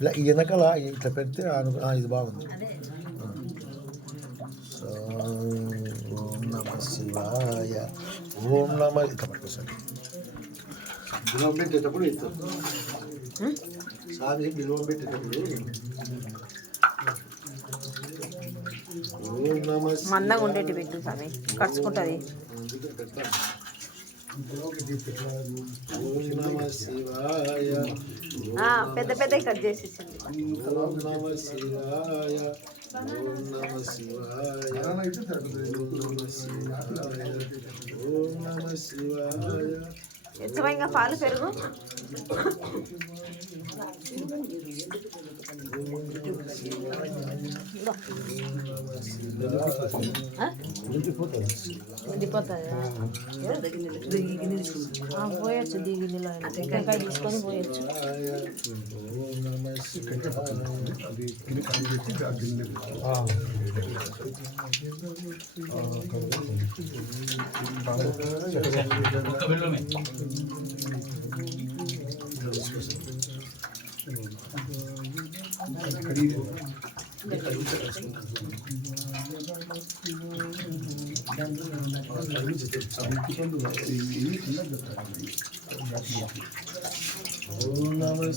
ఇలా ఈ వెనకాల ఇట్లా పెడితే ఇది బాగుంది. ఓం నమ శివాయ. ఓం నమ ఇట్లా పట్టుకోసారి బిల్వం పెట్టేటప్పుడు ఇస్తాం సారి బిల్వం పెట్టేటప్పుడు. ఓం నమ మందంగా ఉండేటి పెట్టు స్వామి, ఖర్చుకుంటుంది. ఓం నమ శివాయ. పెద్ద పెద్ద కట్ చేసి ఓం నమ శివాయ. ఓం నమ శివాయ. ఓం నమ శివాయ. ఓం నమ శివాయ. ఎంత ఇంకా పాలు పెరుగు పోయచ్చు. దిగిన్నెలో టెంకాయ తీసుకొని పోయచ్చు. ఓం నమ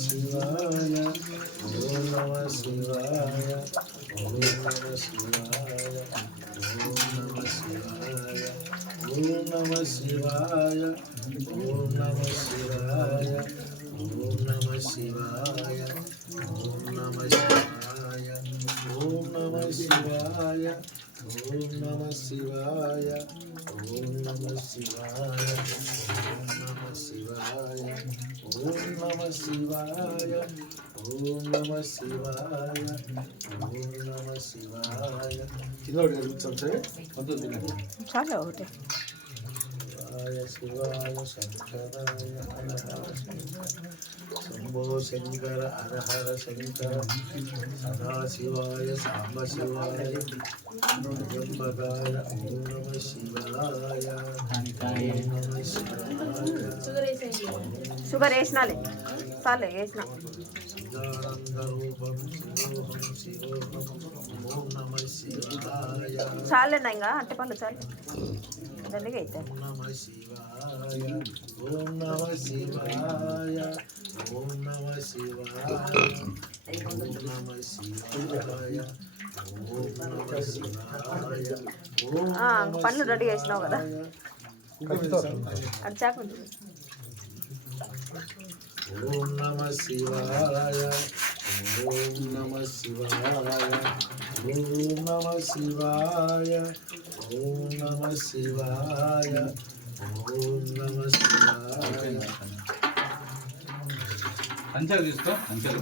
శివాయ. ఓం నమ శివాయ. ఓం నమ శివాయ. ఓం నమ శివాయ. ఓం నమ శివాయ. ఓం నమ శివాయ. ఓం నమ శివాయ. ఓం నమ శివాయ. ఓం నమ శివాయ. ఓం నమ శివాయ. ఓం నమ శివాయ. ఓం నమ శివాయ. ఓం నమ శివాయ. ఓం నమ శివాయ. తినోడు కూర్చోం సరే అంతా తినండి. చాలా ఒకటి. శివాయ శంకరాయ హర హర శంభో శంకర హర హర శంకర సదాశివాయ సాంబ శివాయ త్రయంబకాయ. ఓం నమ శివాయ. ఓం నమ శివాయ. షుగర్ వేసినాలే చాలే వేసిన. చిదానందరూపం శివోహం శివోహం. ఓం నమ శివాయ. చాలేనా ఇంకా అట్టి పళ్ళు చాలు దండిగా అవుతాయి. ఓం నమ శివాయ. ఓం నమ శివాయ. ఓం నమ శివాయ. ఓం నమ శివాయ. ఓం నమ శివాయ. ఓం పళ్ళు రెడీ చేసినావు కదా అది చాకు. ఓం నమ శివాయ. ఓం నమ శివాయ. ఓం నమ శివాయ. ఓం నమ శివాయ. ఓం నమ శివాయ. పంచాలు తీసుకో పంచాలు.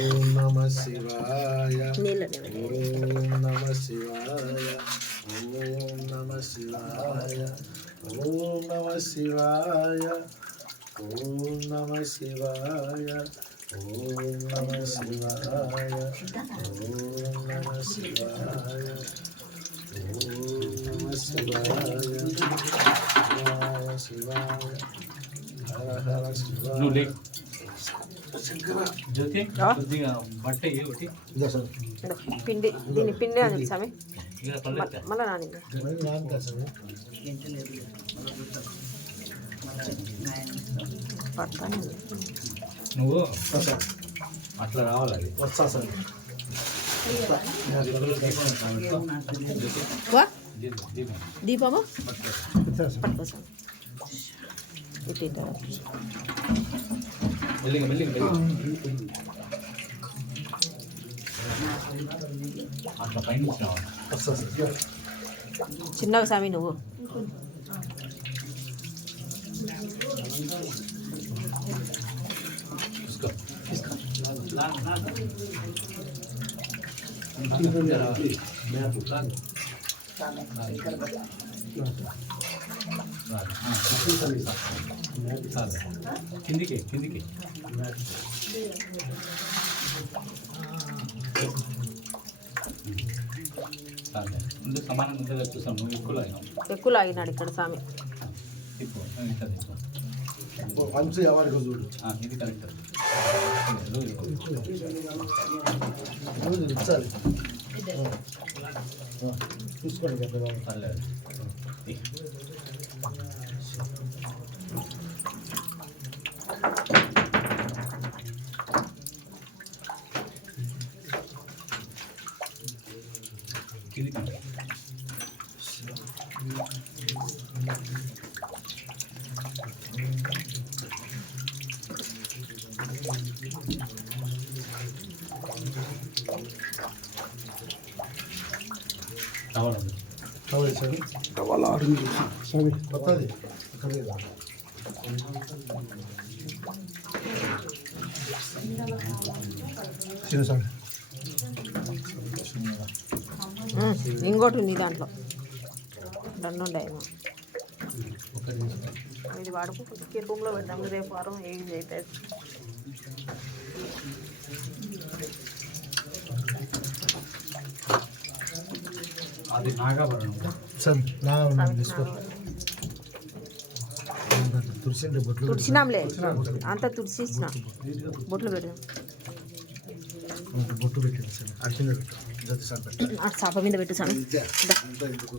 ఓం నమ శివాయ. నీళ్ళని ఓం నమ శివాయ. ఓం నమ శివాయ. ఓం నమ శివాయ. ఓం నమ శివాయ. ఓం నమ శివాయ. ఓం నమ శివాయ. ఓం నమ శివాయ. శివాయ హర హర నువ్వు లే శంకర. జ్యోతి కొద్దిగా బట్ట ఒకటి పిండి దీన్ని పిండి అని స్వామి. ఇక్కడ పల్లె మళ్ళీ నాని పడతాను. నువ్వు అట్లా రావాలి. అది వస్తా సార్. దీపము పట్టుకోసం మెల్లిగా మెల్లిగా అట్లా పైన వస్తా సార్. చిన్నగా స్వామి నువ్వు కిందికి కిందికి ముందు సమానంగా ఉంటుందో చూసాం. నువ్వు ఎక్కువ లాగినాడు ఇక్కడ స్వామి. ఇప్పుడు మంచి ఎవరికి చూడు. ఇది కరెక్ట్. ఇచ్చాలి చూసుకోండి పెద్దగా పర్లేదు ఇది కావాలి కావాలి సార్ కావాలా స్వామి కొత్తది అక్కడ చిన్న స్వామి ఇంకోటి ఉంది దాంట్లో రెండు ఉన్నాయేమో ఇది వాడుకు రూమ్లో పెడతాం రేపు వారం యూజ్ అవుతుంది అది నాగాభరణం సార్ నా తీసుకో తులసి బొట్లు తుడిచినాంలే అంతా తుడిచిచ్చిన బొట్లు పెట్టాం బొట్టు పెట్టండి సార్ అర్చన పెట్టు జత సార్ పెట్టు చాప మీద పెట్టు సార్ అంతా ఎందుకు